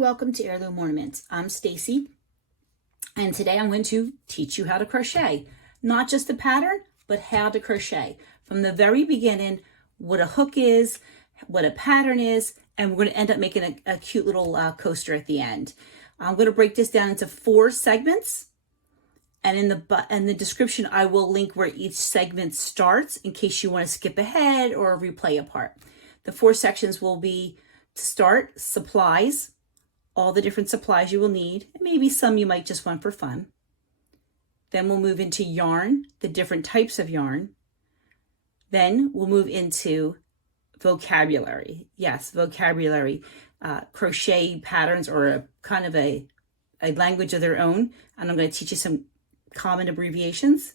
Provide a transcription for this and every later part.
welcome to Heirloom Ornaments. I'm Stacy, and today I'm going to teach you how to crochet. Not just the pattern, but how to crochet. From the very beginning, what a hook is, what a pattern is, and we're going to end up making a cute little coaster at the end. I'm going to break this down into 4 segments, and in the description I will link where each segment starts in case you want to skip ahead or replay a part. The 4 sections will be: to start, supplies, all the different supplies you will need, and maybe some you might just want for fun. Then we'll move into yarn, the different types of yarn. Then we'll move into vocabulary. Yes, vocabulary. Crochet patterns are a kind of a language of their own, and I'm going to teach you some common abbreviations.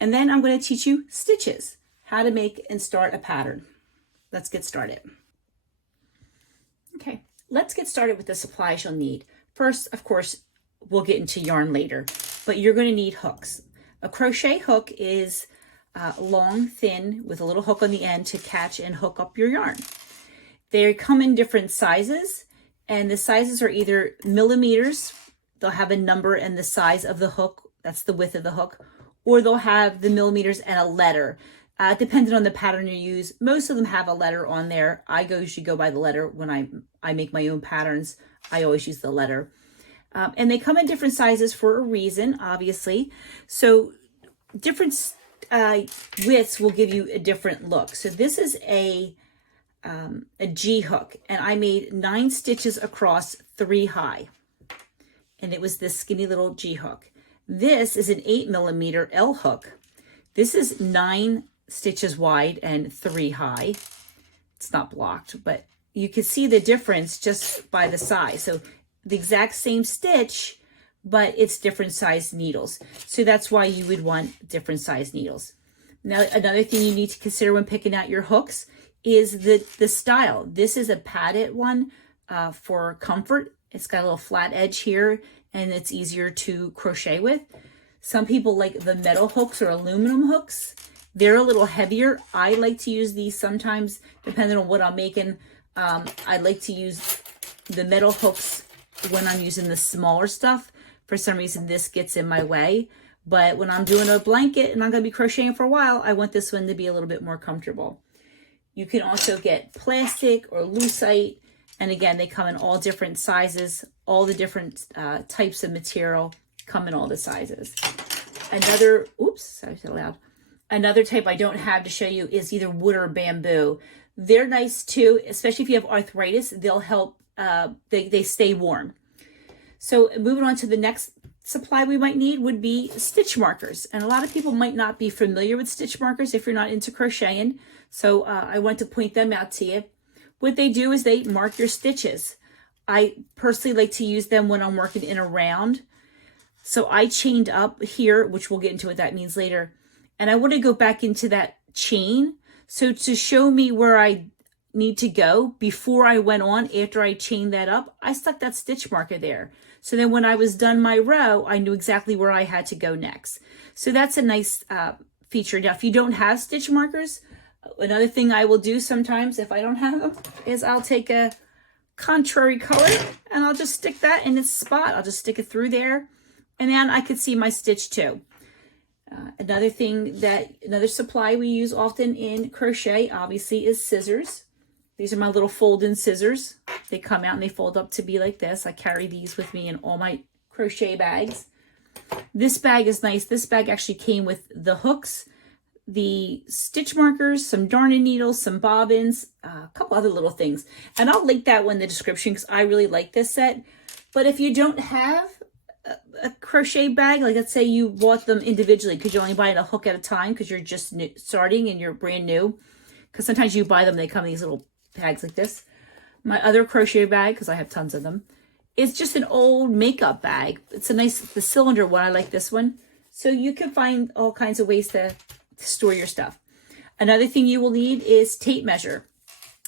And then I'm going to teach you stitches, how to make and start a pattern. Let's get started. Okay, let's get started with the supplies you'll need. First, of course, we'll get into yarn later, but you're going to need hooks. A crochet hook is long, thin, with a little hook on the end to catch and hook up your yarn. They come in different sizes, and the sizes are either millimeters, they'll have a number and the size of the hook, that's the width of the hook, or they'll have the millimeters and a letter. Depending on the pattern you use, most of them have a letter on there. I usually go by the letter when I make my own patterns. I always use the letter. And they come in different sizes for a reason, obviously. So different widths will give you a different look. So this is a G hook, and I made 9 stitches across 3 high. And it was this skinny little G hook. This is an 8mm L hook. This is 9 stitches wide and 3 high. It's not blocked, but you can see the difference just by the size. So the exact same stitch, but it's different size needles. So that's why you would want different size needles. Now, another thing you need to consider when picking out your hooks is the style. This is a padded one for comfort. It's got a little flat edge here, and it's easier to crochet with. Some people like the metal hooks or aluminum hooks. They're a little heavier. I like to use these sometimes, depending on what I'm making. I like to use the metal hooks when I'm using the smaller stuff. For some reason, this gets in my way. But when I'm doing a blanket and I'm going to be crocheting for a while, I want this one to be a little bit more comfortable. You can also get plastic or lucite. And again, they come in all different sizes, all the different types of material come in all the sizes. Another, oops, sorry, so loud. Another type I don't have to show you is either wood or bamboo. They're nice too, especially if you have arthritis. They'll help, they stay warm. So moving on to the next supply we might need would be stitch markers. And a lot of people might not be familiar with stitch markers if you're not into crocheting. So I want to point them out to you. What they do is they mark your stitches. I personally like to use them when I'm working in a round. So I chained up here, which we'll get into what that means later. And I want to go back into that chain. So to show me where I need to go before I went on, after I chained that up, I stuck that stitch marker there. So then when I was done my row, I knew exactly where I had to go next. So that's a nice feature. Now, if you don't have stitch markers, another thing I will do sometimes if I don't have them is I'll take a contrary color and I'll just stick that in its spot. I'll just stick it through there. And then I could see my stitch too. Another supply we use often in crochet, obviously, is scissors. These are my little fold-in scissors. They come out and they fold up to be like this. I carry these with me in all my crochet bags. This bag is nice. This bag actually came with the hooks, the stitch markers, some darning needles, some bobbins, a couple other little things. And I'll link that one in the description because I really like this set. But if you don't have a crochet bag, like let's say you bought them individually because you're only buying a hook at a time because you're just starting and you're brand new, because sometimes you buy them, they come in these little bags like this. My other crochet bag, because I have tons of them, is just an old makeup bag. It's a nice, the cylinder one. I like this one. So you can find all kinds of ways to store your stuff. Another thing you will need is tape measure.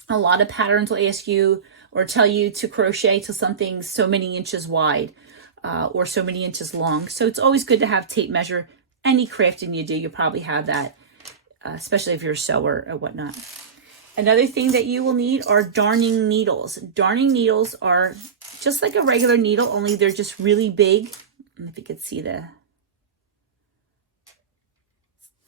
A lot of patterns will ask you or tell you to crochet to something so many inches wide. Or so many inches long. So it's always good to have tape measure. Any crafting you do, you probably have that, especially if you're a sewer or whatnot. Another thing that you will need are darning needles. Darning needles are just like a regular needle, only they're just really big. I don't know if you can see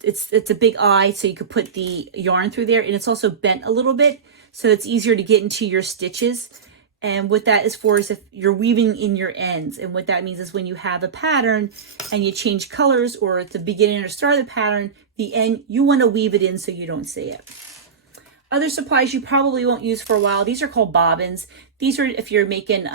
it's a big eye, so you could put the yarn through there, and it's also bent a little bit, so it's easier to get into your stitches. And what that is for is if you're weaving in your ends. And what that means is when you have a pattern and you change colors, or at the beginning or start of the pattern, the end, you want to weave it in so you don't see it. Other supplies you probably won't use for a while. These are called bobbins. These are if you're making,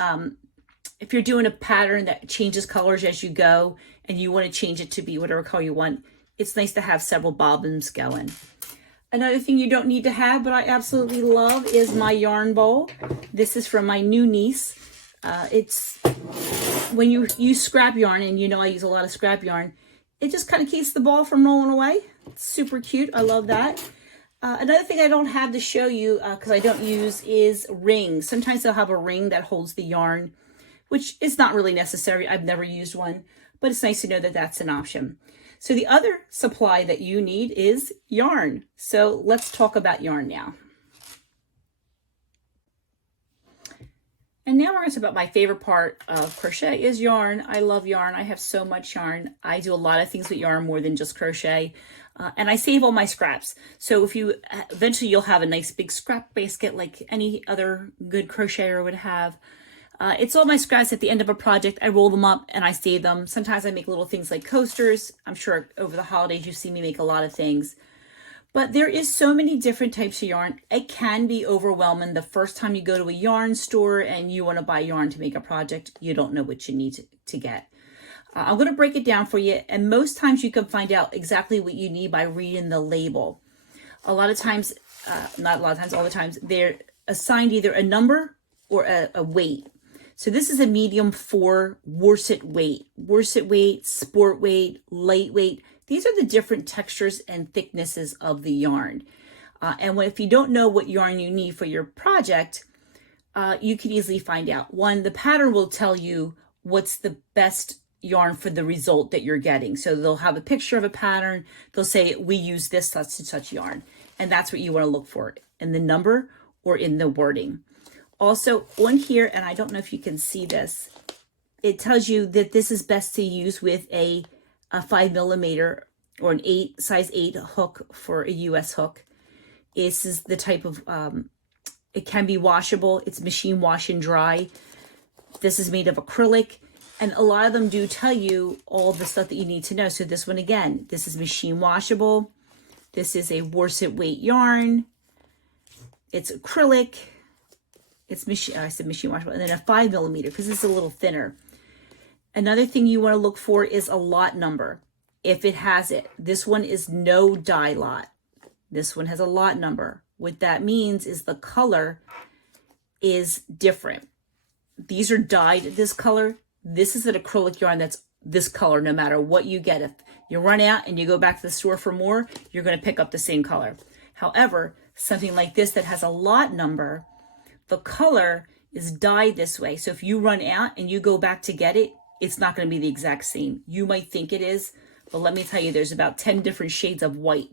if you're doing a pattern that changes colors as you go and you want to change it to be whatever color you want. It's nice to have several bobbins going. Another thing you don't need to have, but I absolutely love, is my yarn bowl. This is from my new niece. It's when you use scrap yarn, and you know I use a lot of scrap yarn, it just kind of keeps the ball from rolling away. It's super cute. I love that. Another thing I don't have to show you, because I don't use, is rings. Sometimes they'll have a ring that holds the yarn, which is not really necessary. I've never used one, but it's nice to know that that's an option. So the other supply that you need is yarn. So let's talk about yarn now. And now we're going to talk about my favorite part of crochet is yarn. I love yarn. I have so much yarn. I do a lot of things with yarn more than just crochet. And I save all my scraps. So if you eventually you'll have a nice big scrap basket like any other good crocheter would have. It's all my scraps at the end of a project. I roll them up and I save them. Sometimes I make little things like coasters. I'm sure over the holidays you've seen me make a lot of things. But there is so many different types of yarn. It can be overwhelming the first time you go to a yarn store and you want to buy yarn to make a project. You don't know what you need to get. I'm going to break it down for you. And most times you can find out exactly what you need by reading the label. A lot of times, not a lot of times, all the times, they're assigned either a number or a weight. So this is a medium 4 worsted weight. Worsted weight, sport weight, lightweight. These are the different textures and thicknesses of the yarn. And if you don't know what yarn you need for your project, you can easily find out. One, the pattern will tell you what's the best yarn for the result that you're getting. So they'll have a picture of a pattern. They'll say, we use this such and such yarn. And that's what you want to look for in the number or in the wording. Also on here, and I don't know if you can see this, it tells you that this is best to use with a 5mm or an size 8 hook for a US hook. This is the type of, it can be washable. It's machine wash and dry. This is made of acrylic, and a lot of them do tell you all the stuff that you need to know. So this one, again, this is machine washable. This is a worsted weight yarn. It's acrylic. It's machine washable, and then a 5mm because it's a little thinner. Another thing you want to look for is a lot number. If it has it, this one is no dye lot. This one has a lot number. What that means is the color is different. These are dyed this color. This is an acrylic yarn that's this color no matter what you get. If you run out and you go back to the store for more, you're going to pick up the same color. However, something like this that has a lot number, the color is dyed this way. So if you run out and you go back to get it, it's not going to be the exact same. You might think it is, but let me tell you, there's about 10 different shades of white.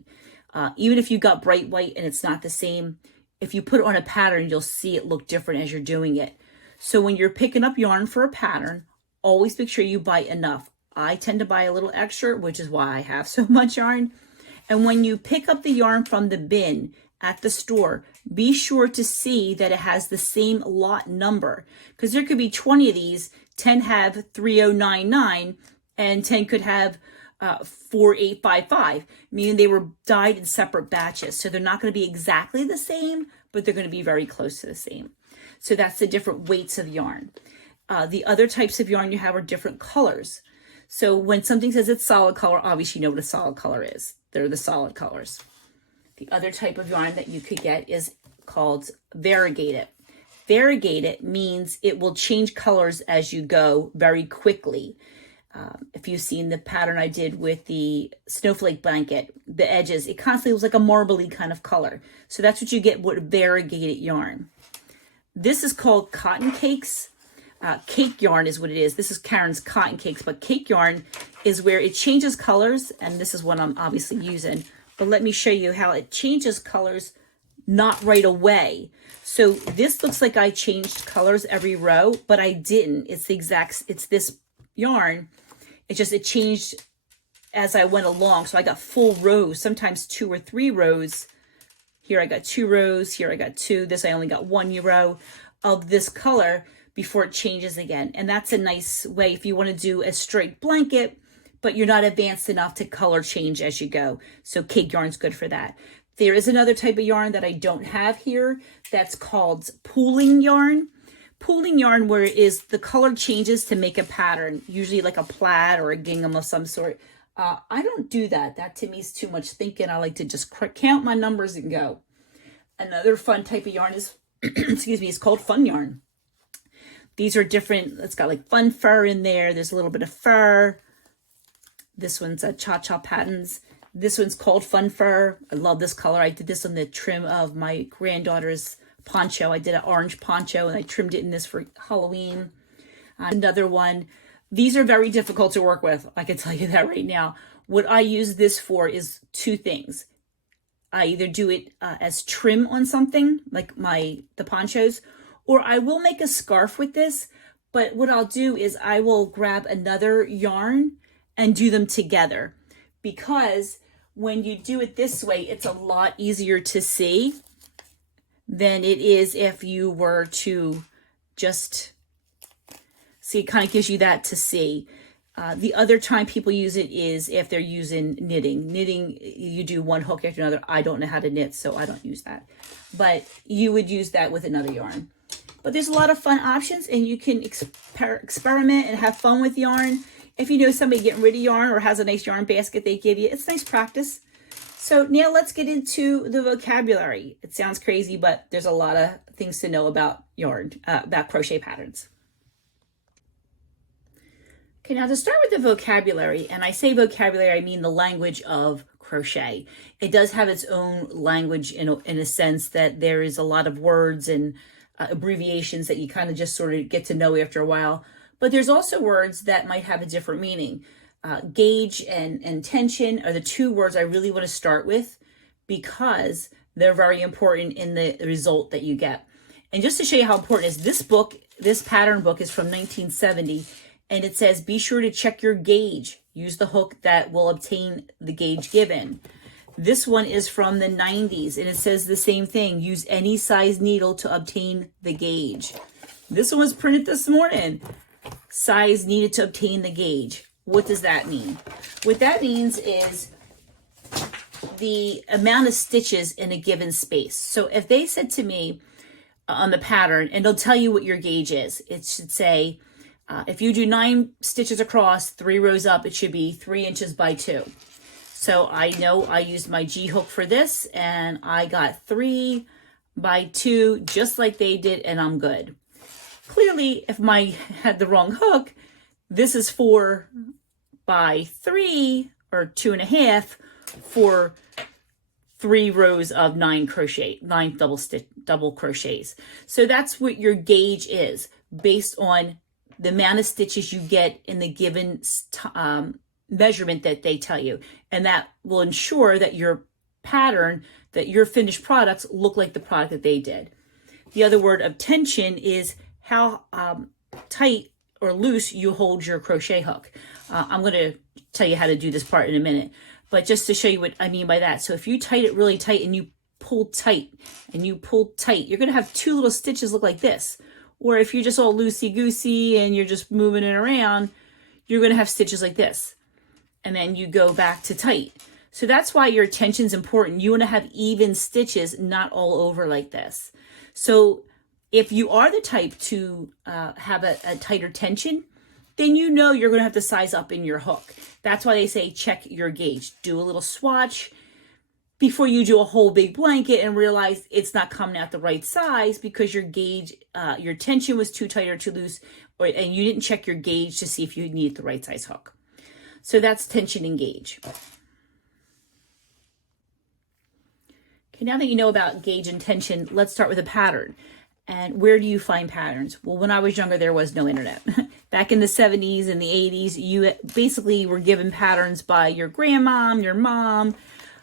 Even if you got bright white and it's not the same, if you put it on a pattern, you'll see it look different as you're doing it. So when you're picking up yarn for a pattern, always make sure you buy enough. I tend to buy a little extra, which is why I have so much yarn. And when you pick up the yarn from the bin at the store, be sure to see that it has the same lot number, because there could be 20 of these, 10 have 3099 and 10 could have 4855, meaning they were dyed in separate batches. So they're not going to be exactly the same, but they're going to be very close to the same. So that's the different weights of yarn. The other types of yarn you have are different colors. So when something says it's solid color, obviously you know what a solid color is. They're the solid colors. The other type of yarn that you could get is called variegated. Variegated means it will change colors as you go very quickly. If you've seen the pattern I did with the snowflake blanket, the edges, it constantly was like a marbly kind of color. So that's what you get with variegated yarn. This is called cotton cakes. Cake yarn is what it is. This is Karen's cotton cakes, but cake yarn is where it changes colors, and this is what I'm obviously using. But let me show you how it changes colors not right away. So this looks like I changed colors every row, but I didn't. It's the exact, it's this yarn. It changed as I went along. So I got full rows, sometimes 2 or 3 rows. Here I got 2 rows, here I got 2. This I only got 1 row of this color before it changes again. And that's a nice way if you want to do a straight blanket, but you're not advanced enough to color change as you go. So cake yarn's good for that. There is another type of yarn that I don't have here that's called pooling yarn. Pooling yarn where it is the color changes to make a pattern, usually like a plaid or a gingham of some sort. I don't do that. That to me is too much thinking. I like to just count my numbers and go. Another fun type of yarn is, excuse me, is called fun yarn. These are different. It's got like fun fur in there. There's a little bit of fur. This one's a cha-cha patterns. This one's called fun fur. I love this color. I did this on the trim of my granddaughter's poncho. I did an orange poncho and I trimmed it in this for Halloween. Another one. These are very difficult to work with. I can tell you that right now. What I use this for is 2 things. I either do it as trim on something like the ponchos, or I will make a scarf with this. But what I'll do is I will grab another yarn and do them together, because when you do it this way, it's a lot easier to see than it is if you were to just see. It kind of gives you that to see. The other time people use it is if they're using knitting. Knitting, you do one hook after another. I don't know how to knit, so I don't use that. But you would use that with another yarn. But there's a lot of fun options, and you can experiment and have fun with yarn. If you know somebody getting rid of yarn or has a nice yarn basket they give you, it's nice practice. So now let's get into the vocabulary. It sounds crazy, but there's a lot of things to know about yarn, about crochet patterns. Okay, now to start with the vocabulary, and I say vocabulary, I mean the language of crochet. It does have its own language in a sense that there is a lot of words and abbreviations that you kind of just sort of get to know after a while. But there's also words that might have a different meaning. Gauge and tension are the 2 words I really want to start with because they're very important in the result that you get. And just to show you how important it is, this pattern book is from 1970, and it says, be sure to check your gauge. Use the hook that will obtain the gauge given. This one is from the 90s, and it says the same thing. Use any size needle to obtain the gauge. This one was printed this morning. Size needed to obtain the gauge. What does that mean? What that means is the amount of stitches in a given space. So if they said to me on the pattern, and they'll tell you what your gauge is, it should say, if you do 9 stitches across, 3 rows up, it should be 3 inches by 2. So I know I used my G hook for this, and I got 3 by 2, just like they did, and I'm good. Clearly, if I had the wrong hook, this is 4 by 3, or 2.5, for 3 rows of 9 double crochets. So that's what your gauge is, based on the amount of stitches you get in the given measurement that they tell you. And that will ensure that your pattern, that your finished products look like the product that they did. The other word of tension is how tight or loose you hold your crochet hook. I'm going to tell you how to do this part in a minute, but just to show you what I mean by that. So if you tight it really tight and you pull tight and you pull tight, you're going to have 2 little stitches look like this. Or if you're just all loosey-goosey and you're just moving it around, you're going to have stitches like this. And then you go back to tight. So that's why your tension's important. You want to have even stitches, not all over like this. So if you are the type to have a tighter tension, then you know you're going to have to size up in your hook. That's why they say check your gauge. Do a little swatch before you do a whole big blanket and realize it's not coming out the right size because your gauge, your tension was too tight or too loose, and you didn't check your gauge to see if you needed the right size hook. So that's tension and gauge. Okay, now that you know about gauge and tension, let's start with a pattern. And where do you find patterns? Well, when I was younger, there was no internet. Back in the 70s and the 80s, you basically were given patterns by your grandmom, your mom,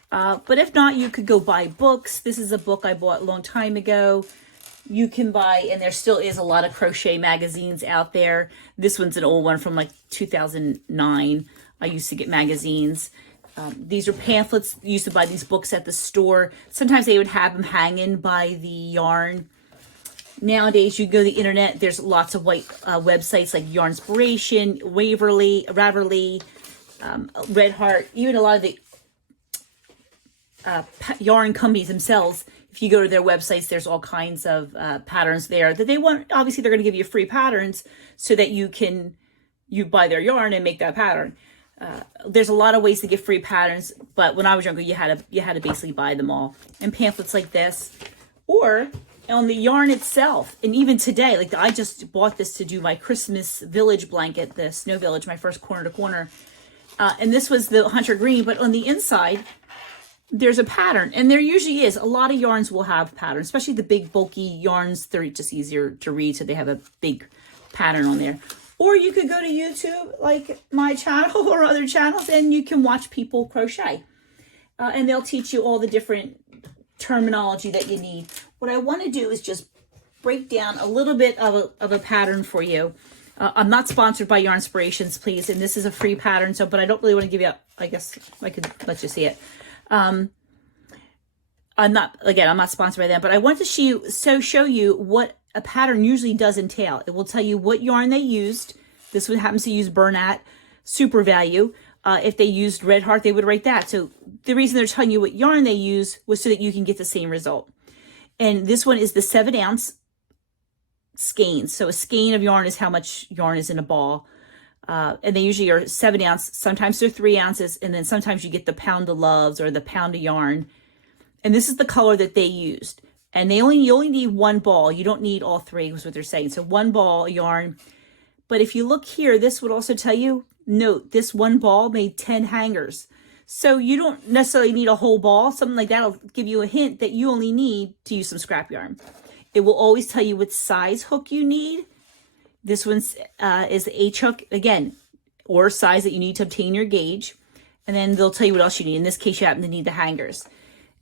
But if not, you could go buy books. This is a book I bought a long time ago. You can buy, and there still is a lot of crochet magazines out there. This one's an old one from like 2009. I used to get magazines. These are pamphlets. I used to buy these books at the store. Sometimes they would have them hanging by the yarn. Nowadays, you go to the internet. There's lots of websites like Yarnspiration, Ravelry, Red Heart, even a lot of the yarn companies themselves. If you go to their websites, there's all kinds of patterns there that they want. Obviously, they're going to give you free patterns so that you buy their yarn and make that pattern. There's a lot of ways to get free patterns, but when I was younger, you had to basically buy them all. And pamphlets like this, or on the yarn itself. And even today, like I just bought this to do my Christmas village blanket, the Snow Village, my first corner to corner. And this was the hunter green, but on the inside, there's a pattern. And there usually is. A lot of yarns will have patterns, especially the big bulky yarns. They're just easier to read, so they have a big pattern on there. Or you could go to YouTube, like my channel or other channels, and you can watch people crochet. And they'll teach you all the different terminology that you need. What I want to do is just break down a little bit of a pattern for you. I'm not sponsored by Yarnspirations, please, and this is a free pattern, but I don't really want to give you, I guess I could let you see it. I'm not sponsored by them, but I want to show you what a pattern usually does entail. It will tell you what yarn they used. This one happens to use Bernat Super Value. If they used Red Heart, they would write that. So the reason they're telling you what yarn they use was so that you can get the same result. And this one is the 7-ounce skeins. So a skein of yarn is how much yarn is in a ball. And they usually are 7 ounce. Sometimes they're 3 ounces. And then sometimes you get the pound of loves or the pound of yarn. And this is the color that they used. And you only need one ball. You don't need all three, is what they're saying. So one ball yarn. But if you look here, this would also tell you, note, this one ball made 10 hangers. So you don't necessarily need a whole ball. Something like that will give you a hint that you only need to use some scrap yarn. It will always tell you what size hook you need. This one is the H hook, again, or size that you need to obtain your gauge. And then they'll tell you what else you need. In this case, you happen to need the hangers.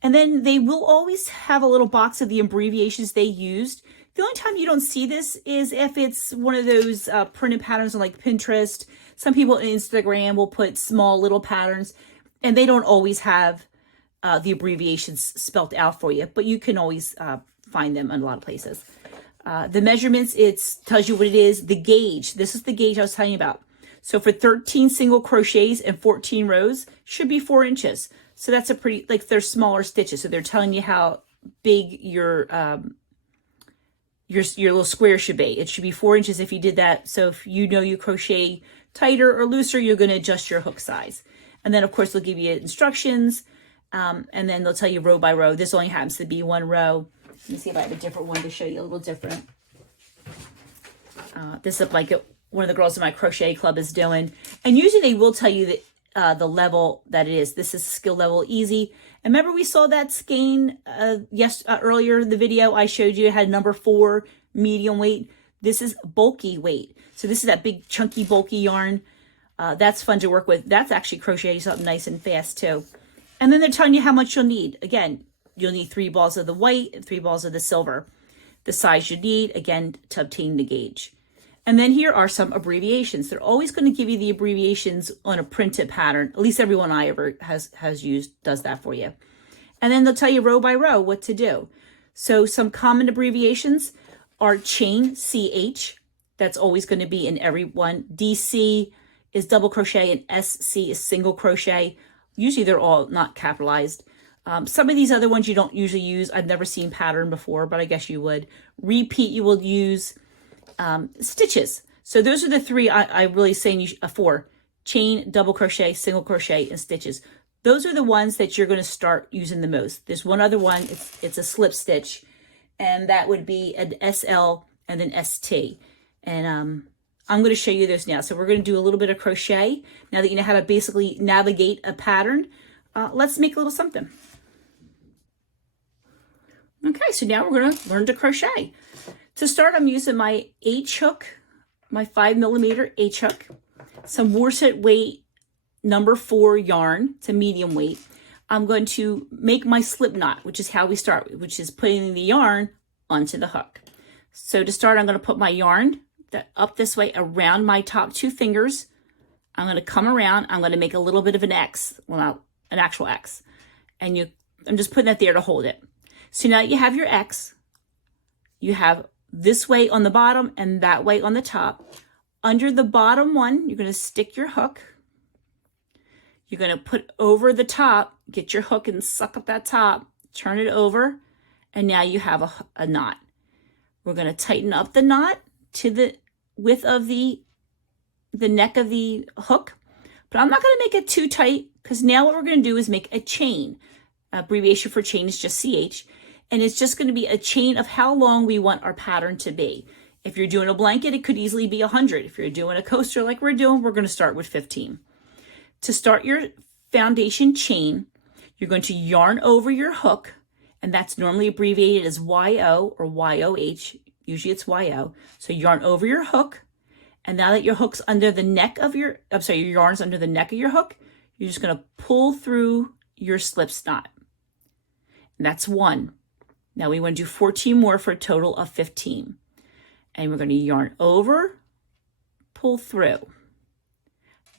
And then they will always have a little box of the abbreviations they used. The only time you don't see this is if it's one of those printed patterns on like Pinterest. Some people on Instagram will put small little patterns, and they don't always have the abbreviations spelt out for you, but you can always find them in a lot of places. The measurements, it tells you what it is. The gauge, this is the gauge I was telling you about. So for 13 single crochets and 14 rows, should be 4 inches. So that's a pretty, like they're smaller stitches. So they're telling you how big your little square should be. It should be 4 inches if you did that. So if you know you crochet tighter or looser, you're going to adjust your hook size. And then of course they'll give you instructions. And then they'll tell you row by row. This only happens to be one row. Let me see if I have a different one to show you, a little different. This is like one of the girls in my crochet club is doing. And usually they will tell you that the level that it is. This is skill level easy. And remember we saw that skein earlier in the video I showed you. It had number 4 medium weight. This is bulky weight. So this is that big chunky bulky yarn. That's fun to work with. That's actually crocheting something nice and fast too. And then they're telling you how much you'll need. Again, you'll need 3 balls of the white and 3 balls of the silver. The size you need, again, to obtain the gauge. And then here are some abbreviations. They're always going to give you the abbreviations on a printed pattern. At least everyone I ever has used does that for you. And then they'll tell you row by row what to do. So some common abbreviations are chain, CH. That's always going to be in every one. DC is double crochet and SC is single crochet. Usually they're all not capitalized. Some of these other ones you don't usually use. I've never seen pattern before, but I guess you would. Repeat, you will use stitches. So those are the 3 I really saying 4. Chain, double crochet, single crochet, and stitches. Those are the ones that you're going to start using the most. There's one other one. It's a slip stitch, and that would be an SL and an ST. And I'm going to show you those now. So we're going to do a little bit of crochet. Now that you know how to basically navigate a pattern, let's make a little something. Okay, so now we're going to learn to crochet. To start, I'm using my H hook, my 5mm H hook, some worsted weight number 4 yarn. It's a medium weight. I'm going to make my slip knot, which is how we start, which is putting the yarn onto the hook. So to start, I'm going to put my yarn up this way around my top 2 fingers. I'm going to come around. I'm going to make a little bit of an X, well, not an actual X. And I'm just putting that there to hold it. So now you have your X. You have this way on the bottom and that way on the top. Under the bottom one, you're going to stick your hook. You're going to put over the top, get your hook and suck up that top, turn it over, and now you have a knot. We're going to tighten up the knot to the width of the neck of the hook, but I'm not going to make it too tight because now what we're going to do is make a chain. Abbreviation for chain is just CH, and it's just going to be a chain of how long we want our pattern to be. If you're doing a blanket, it could easily be 100. If you're doing a coaster like we're doing, we're going to start with 15. To start your foundation chain, you're going to yarn over your hook, and that's normally abbreviated as YO or YOH. Usually it's YO. So yarn over your hook, and now that your hook's under the neck of your yarn's under the neck of your hook, you're just going to pull through your slip knot. And that's 1. Now we want to do 14 more for a total of 15. And we're going to yarn over, pull through.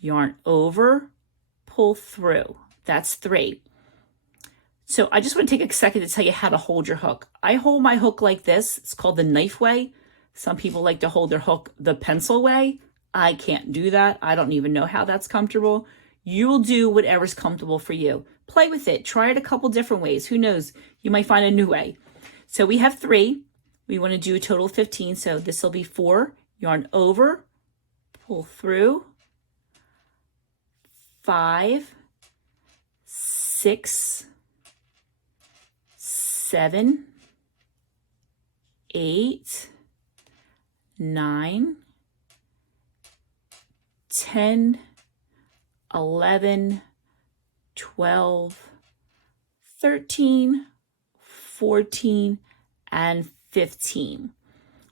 Yarn over, pull through. That's 3. So I just want to take a second to tell you how to hold your hook. I hold my hook like this. It's called the knife way. Some people like to hold their hook the pencil way. I can't do that. I don't even know how that's comfortable. You will do whatever's comfortable for you. Play with it. Try it a couple different ways. Who knows? You might find a new way. So we have 3. We want to do a total of 15. So this will be 4. Yarn over, pull through. 5, 6, 7, 8, 9, 10, 11, 12, 13, 14, and 15.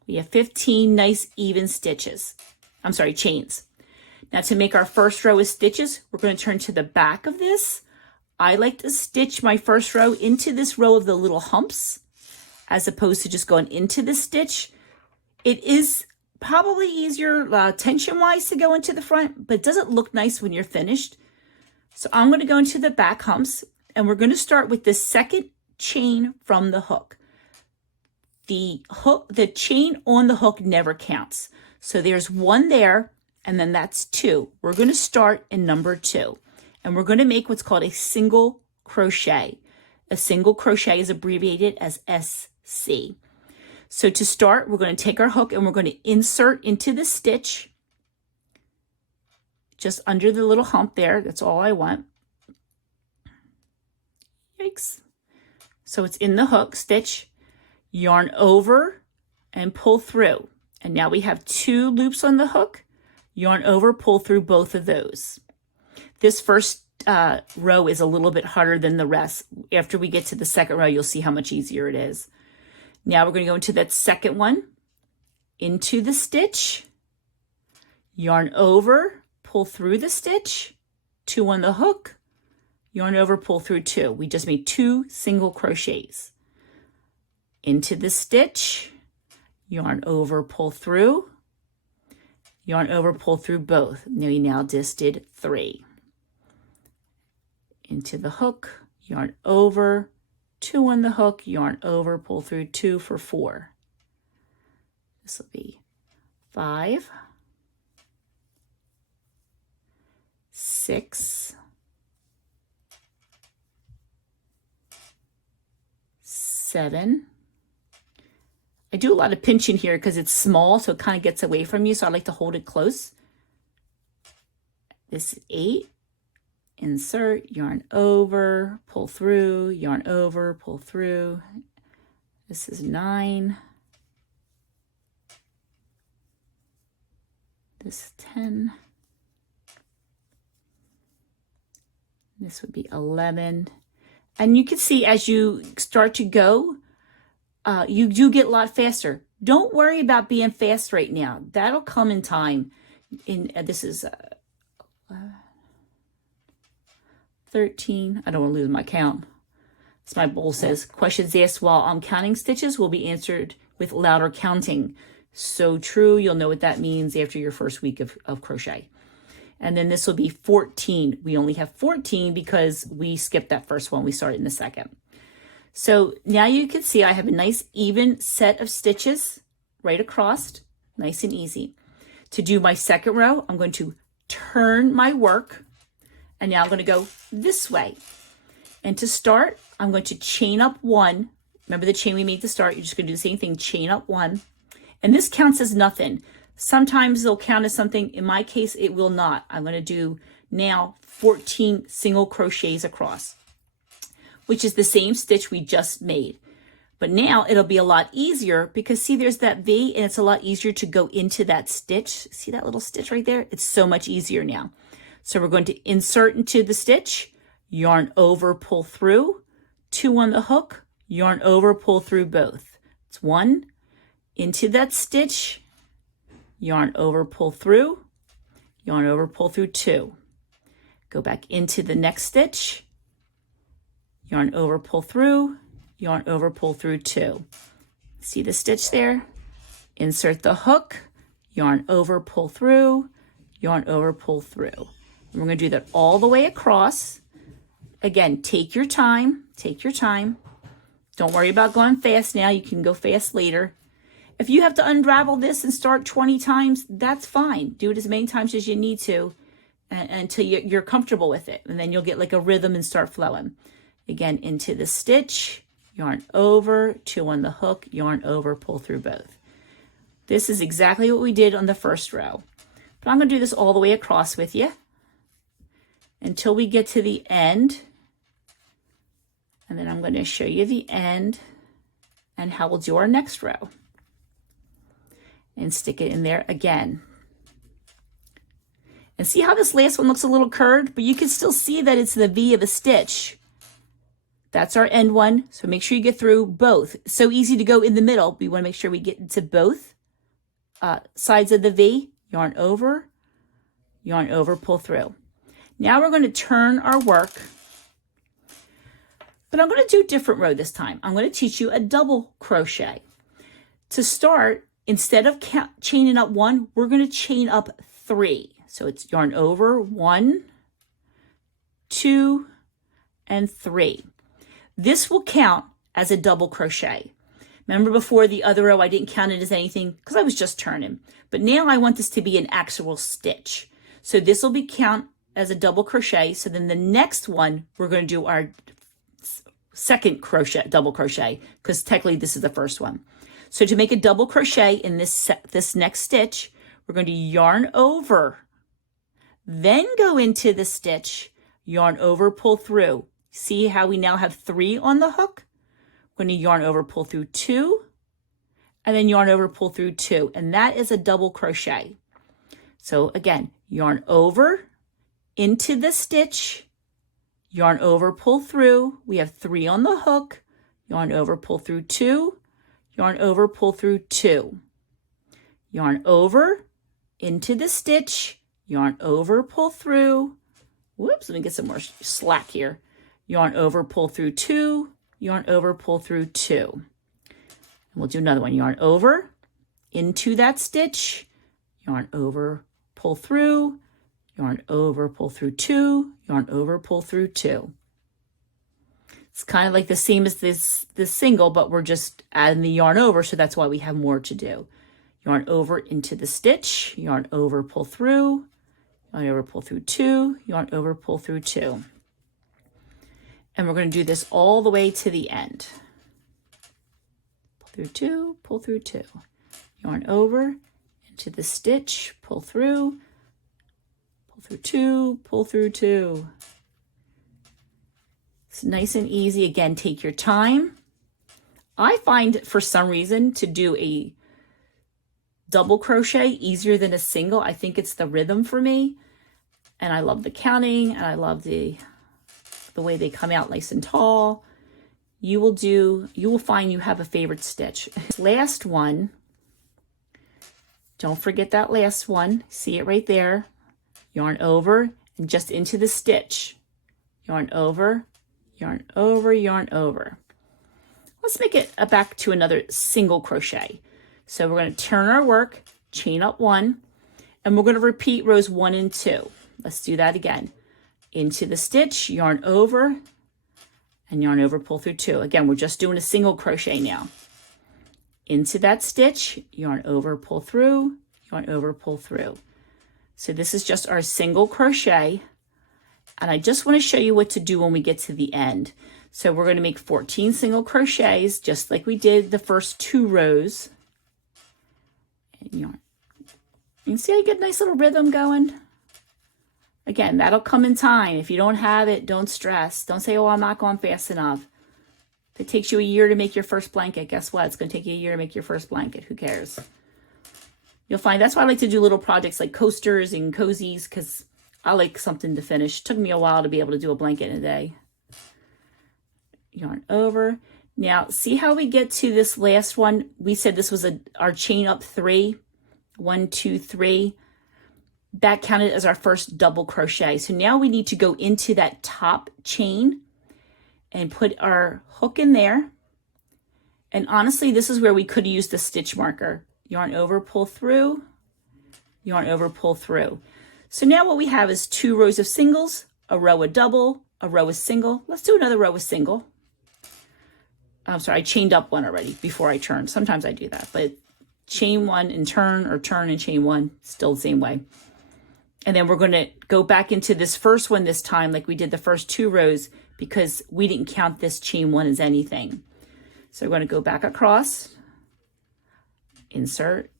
We have 15 nice even chains. Now to make our first row of stitches, we're going to turn to the back of this. I like to stitch my first row into this row of the little humps as opposed to just going into the stitch. It is probably easier tension-wise to go into the front, but it doesn't look nice when you're finished. So I'm going to go into the back humps, and we're going to start with the second chain from the hook. The chain on the hook never counts. So there's 1 there, and then that's 2. We're going to start in number 2, and we're going to make what's called a single crochet. A single crochet is abbreviated as SC. So to start, we're going to take our hook and we're going to insert into the stitch just under the little hump there. That's all I want. Yikes. So it's in the hook stitch, yarn over and pull through. And now we have 2 loops on the hook, yarn over, pull through both of those. This first row is a little bit harder than the rest. After we get to the second row, you'll see how much easier it is. Now we're going to go into that second one, into the stitch, yarn over, pull through the stitch, 2 on the hook, yarn over, pull through 2. We just made 2 single crochets. Into the stitch, yarn over, pull through, yarn over, pull through both. We now just did 3. Into the hook, yarn over, 2 on the hook, yarn over, pull through 2 for 4. This will be 5, 6, 7. I do a lot of pinching here because it's small, so it kind of gets away from you, so I like to hold it close. This is 8. Insert, yarn over, pull through, yarn over, pull through. This is 9. This is 10. This would be 11. And you can see as you start to go, you do get a lot faster. Don't worry about being fast right now. That'll come in time. This is 13. I don't want to lose my count. As my bowl says, questions asked while I'm counting stitches will be answered with louder counting. So true. You'll know what that means after your first week of crochet. And then this will be 14. We only have 14 because we skipped that first one. We started in the second. So now you can see I have a nice even set of stitches right across, nice and easy. To do my second row, I'm going to turn my work, and now I'm going to go this way. And to start, I'm going to chain up 1. Remember the chain we made to start? You're just going to do the same thing, chain up 1. And this counts as nothing. Sometimes it'll count as something. In my case, it will not. I'm going to do now 14 single crochets across, which is the same stitch we just made. But now it'll be a lot easier because see, there's that V and it's a lot easier to go into that stitch. See that little stitch right there? It's so much easier now. So we're going to insert into the stitch, yarn over, pull through, 2 on the hook, yarn over, pull through both. It's 1 into that stitch, yarn over, pull through, yarn over, pull through 2. Go back into the next stitch, yarn over, pull through, yarn over, pull through 2. See the stitch there? Insert the hook, yarn over, pull through, yarn over, pull through. And we're going to do that all the way across. Again, take your time, take your time. Don't worry about going fast now. You can go fast later. If you have to unravel this and start 20 times, that's fine. Do it as many times as you need to until you're comfortable with it. And then you'll get like a rhythm and start flowing. Again, into the stitch, yarn over, 2 on the hook, yarn over, pull through both. This is exactly what we did on the first row. But I'm going to do this all the way across with you until we get to the end. And then I'm going to show you the end and how we'll do our next row. And stick it in there again. And see how this last one looks a little curved, but you can still see that it's the V of a stitch. That's our end one, so make sure you get through both. So easy to go in the middle, but we want to make sure we get into both sides of the V. Yarn over, pull through. Now we're going to turn our work, but I'm going to do a different row this time. I'm going to teach you a double crochet. To start, instead of chaining up 1, we're going to chain up 3. So it's yarn over, 1, 2, and 3. This will count as a double crochet. Remember before the other row, I didn't count it as anything because I was just turning. But now I want this to be an actual stitch. So this will be count as a double crochet. So then the next one, we're going to do our second crochet, double crochet, because technically this is the first one. So to make a double crochet in this next stitch, we're going to yarn over, then go into the stitch, yarn over, pull through. See how we now have 3 on the hook? We're going to yarn over, pull through 2, and then yarn over, pull through 2. And that is a double crochet. So again, yarn over, into the stitch, yarn over, pull through. We have 3 on the hook, yarn over, pull through 2, yarn over, pull through 2. Yarn over, into the stitch, yarn over, pull through. Whoops, let me get some more slack here. Yarn over, pull through 2, yarn over, pull through 2. And we'll do another one. Yarn over, into that stitch, yarn over, pull through, yarn over, pull through 2, yarn over, pull through 2. It's kind of like the same as this single, but we're just adding the yarn over, so that's why we have more to do. Yarn over into the stitch, yarn over, pull through, yarn over, pull through 2, yarn over, pull through 2. And we're going to do this all the way to the end. Pull through 2, pull through 2. Yarn over, into the stitch, pull through 2, pull through 2. It's nice and easy. Again, take your time. I find for some reason to do a double crochet easier than a single. I think it's the rhythm for me. And I love the counting, and I love the way they come out nice and tall. You will find you have a favorite stitch. Last one, don't forget that last one. See it right there. Yarn over and just into the stitch. yarn over, yarn over, yarn over. Let's make it back to another single crochet. So we're going to turn our work, chain up 1, and we're going to repeat rows 1 and 2. Let's do that again. Into the stitch, yarn over, and yarn over, pull through 2. Again, we're just doing a single crochet now. Into that stitch, yarn over, pull through, yarn over, pull through. So this is just our single crochet. And I just want to show you what to do when we get to the end. So we're going to make 14 single crochets, just like we did the first 2 rows. And yarn. You can see how you get a nice little rhythm going. Again, that'll come in time. If you don't have it, don't stress. Don't say, oh, I'm not going fast enough. If it takes you a year to make your first blanket, guess what? It's going to take you a year to make your first blanket. Who cares? You'll find that's why I like to do little projects like coasters and cozies, because I like something to finish. It took me a while to be able to do a blanket in a day. Yarn over. Now, see how we get to this last one? We said this was our chain up 3. 1, 2, 3. That counted as our first double crochet. So now we need to go into that top chain and put our hook in there. And honestly, this is where we could use the stitch marker. Yarn over, pull through, yarn over, pull through. So now what we have is 2 rows of singles, a row of double, a row of single. Let's do another row of single. I'm sorry, I chained up 1 already before I turned. Sometimes I do that, but chain 1 and turn, or turn and chain 1, still the same way. And then we're going to go back into this first one this time like we did the first 2 rows, because we didn't count this chain 1 as anything. So we're going to go back across, insert,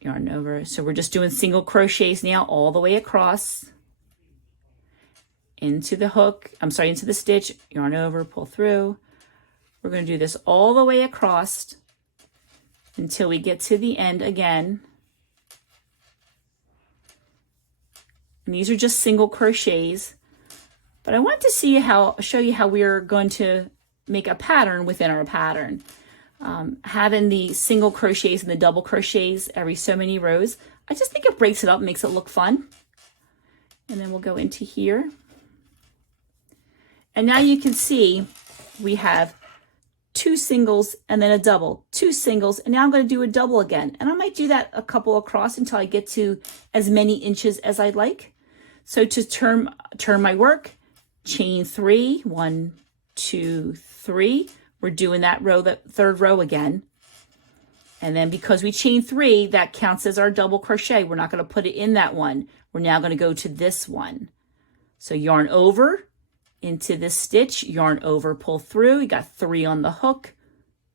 yarn over. So we're just doing single crochets now all the way across into the hook. I'm sorry, into the stitch, yarn over, pull through. We're going to do this all the way across until we get to the end again. And these are just single crochets, but I want to show you how we're going to make a pattern within our pattern. Having the single crochets and the double crochets every so many rows, I just think it breaks it up, makes it look fun. And then we'll go into here. And now you can see we have 2 singles and then a double, 2 singles, and now I'm going to do a double again. And I might do that a couple across until I get to as many inches as I'd like. So to turn my work, chain 3, 1, 2, 3. We're doing that row, that 3rd row again. And then because we chain 3, that counts as our double crochet. We're not going to put it in that one. We're now going to go to this one. So yarn over into this stitch, yarn over, pull through. You got 3 on the hook.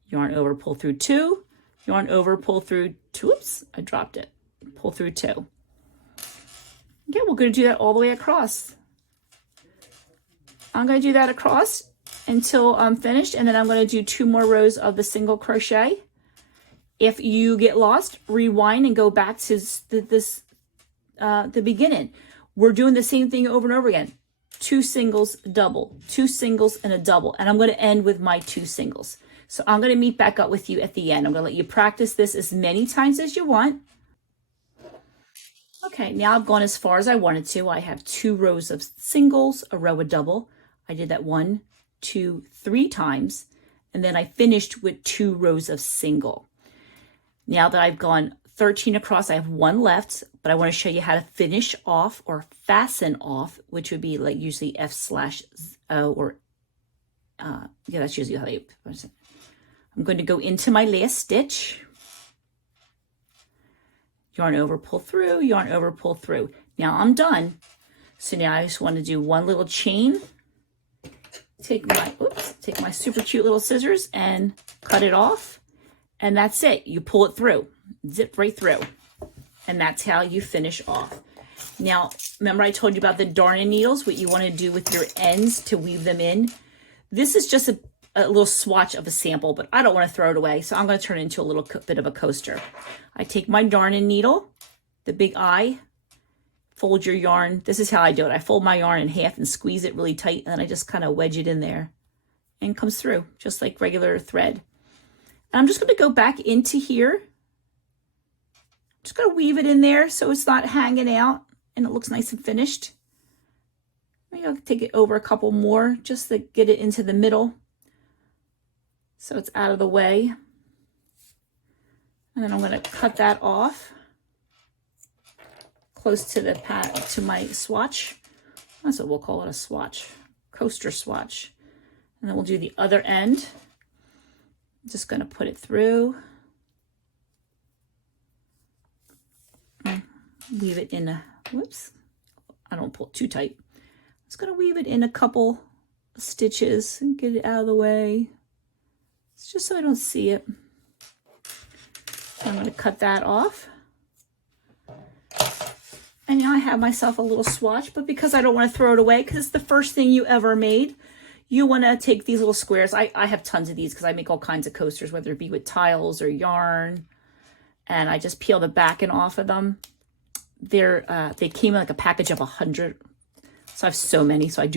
Yarn over, pull through 2. Yarn over, pull through 2. Oops, I dropped it. Pull through 2. Okay, we're going to do that all the way across. I'm going to do that across until I'm finished, and then I'm going to do 2 more rows of the single crochet. If you get lost, rewind and go back to the beginning. We're doing the same thing over and over again. 2 singles, double, 2 singles, and a double. And I'm going to end with my 2 singles. So I'm going to meet back up with you at the end. I'm going to let you practice this as many times as you want. Okay, now I've gone as far as I wanted to. I have 2 rows of singles, a row of double. I did that 1, 2, 3 times. And then I finished with 2 rows of single. Now that I've gone 13 across, I have 1 left, but I want to show you how to finish off or fasten off, which would be like usually F/O or, yeah, that's usually how they, I'm going to go into my last stitch, yarn over, pull through, yarn over, pull through. Now I'm done. So now I just want to do 1 little chain, take my super cute little scissors and cut it off. And that's it. You pull it through, zip right through. And that's how you finish off. Now, remember I told you about the darning needles, what you want to do with your ends to weave them in. This is just a little swatch of a sample, but I don't want to throw it away. So I'm going to turn it into a little bit of a coaster. I take my darning needle, the big eye, fold your yarn. This is how I do it. I fold my yarn in half and squeeze it really tight. And then I just kind of wedge it in there and it comes through just like regular thread. I'm just going to go back into here. Just going to weave it in there so it's not hanging out and it looks nice and finished. Maybe I'll take it over a couple more just to get it into the middle so it's out of the way. And then I'm going to cut that off close to the to my swatch. That's what we'll call it, a swatch, coaster swatch. And then we'll do the other end. I'm just going to put it through. Weave it in a, whoops, I don't pull it too tight. I'm just going to weave it in a couple stitches and get it out of the way. It's just so I don't see it. I'm going to cut that off. And now I have myself a little swatch, but because I don't want to throw it away, because it's the first thing you ever made, you want to take these little squares. I have tons of these because I make all kinds of coasters, whether it be with tiles or yarn. And I just peel the backing off of them. They came in like a package of 100. So I have so many, so I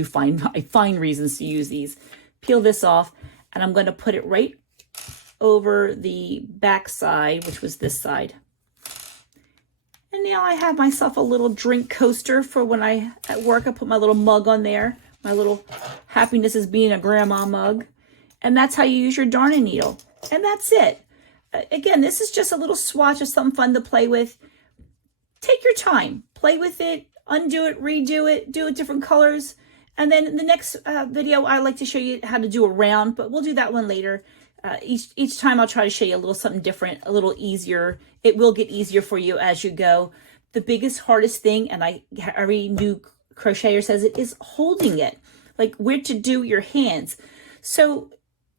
find reasons to use these. Peel this off, and I'm going to put it right over the back side, which was this side. And now I have myself a little drink coaster for when at work, I put my little mug on there. My little happiness is being a grandma mug. And that's how you use your darning needle. And that's it. Again, this is just a little swatch of something fun to play with. Take your time. Play with it. Undo it. Redo it. Do it different colors. And then in the next video, I like to show you how to do a round. But we'll do that one later. Each time I'll try to show you a little something different, a little easier. It will get easier for you as you go. The biggest, hardest thing, and every new crocheter says it, is holding it, like where to do your hands. So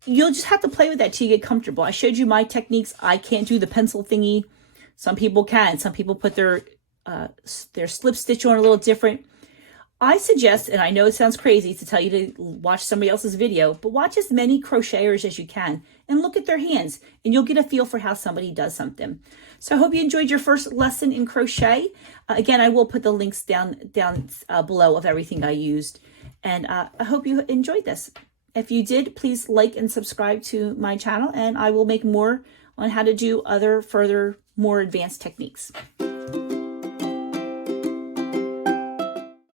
you'll just have to play with that till you get comfortable. I showed you my techniques. I can't do the pencil thingy. Some people can. Some people put their slip stitch on a little different. I suggest, and I know it sounds crazy to tell you to watch somebody else's video, but watch as many crocheters as you can and look at their hands, and you'll get a feel for how somebody does something. So I hope you enjoyed your first lesson in crochet. Again, I will put the links down below of everything I used, and I hope you enjoyed this. If you did, please like and subscribe to my channel, and I will make more on how to do other further more advanced techniques.